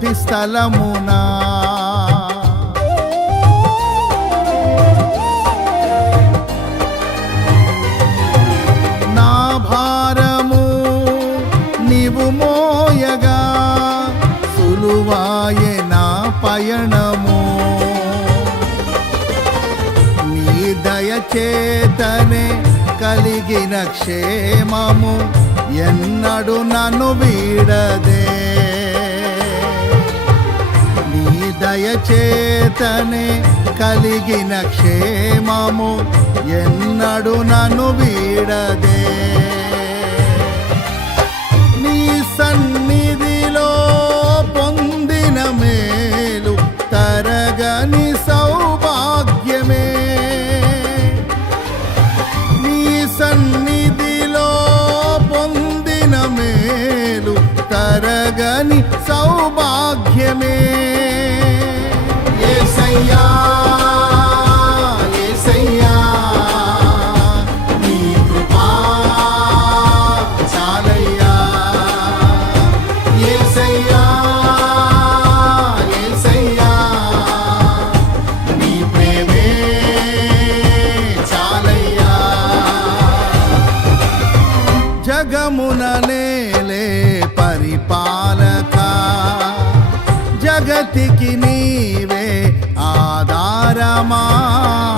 ప్రతి స్థలమునా. నా భారము నీవు మోయగా సులువాయే నా పయణము నీ దయచేతనే కలిగిన క్షేమము ఎన్నడు నన్ను వీడదే. దయచేతనే కలిగిన క్షేమము ఎన్నడు నన్ను వీడదే. నీ సన్నిధిలో పొందిన మేలు తరగని సౌభాగ్యమే. నీ సన్నిధిలో పొందిన మేలు తరగని సౌభాగ్యమే. Hallelujah. আমার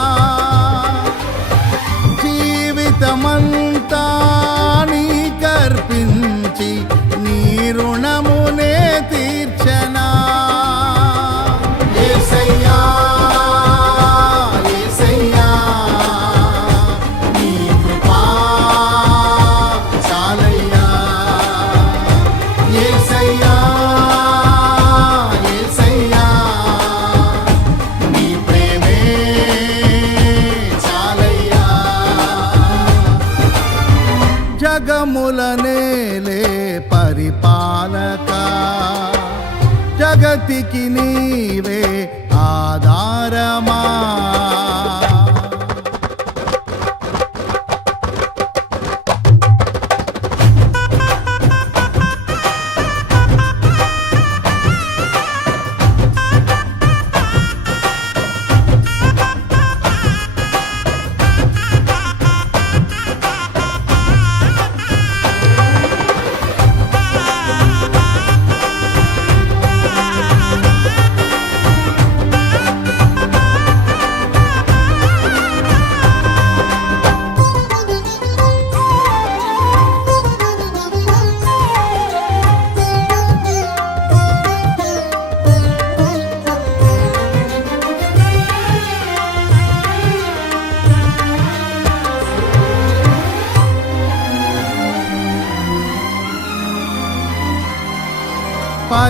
జీవితమంతా నీ కర్పించి నీ రుణమునే తీర్చనా యేసయ్యా, బ్రతికి నీవే ఆధారమా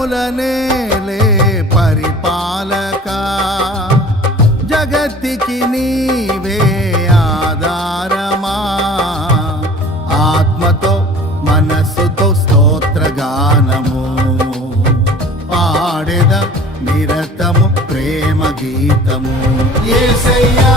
జగముల పరిపాలక. జగత్తికి నీవే ఆధారమా. ఆత్మతో మనస్సుతో స్తోత్రగానము. పాడెద నిరతము ప్రేమ గీతము ఏసయ్యా!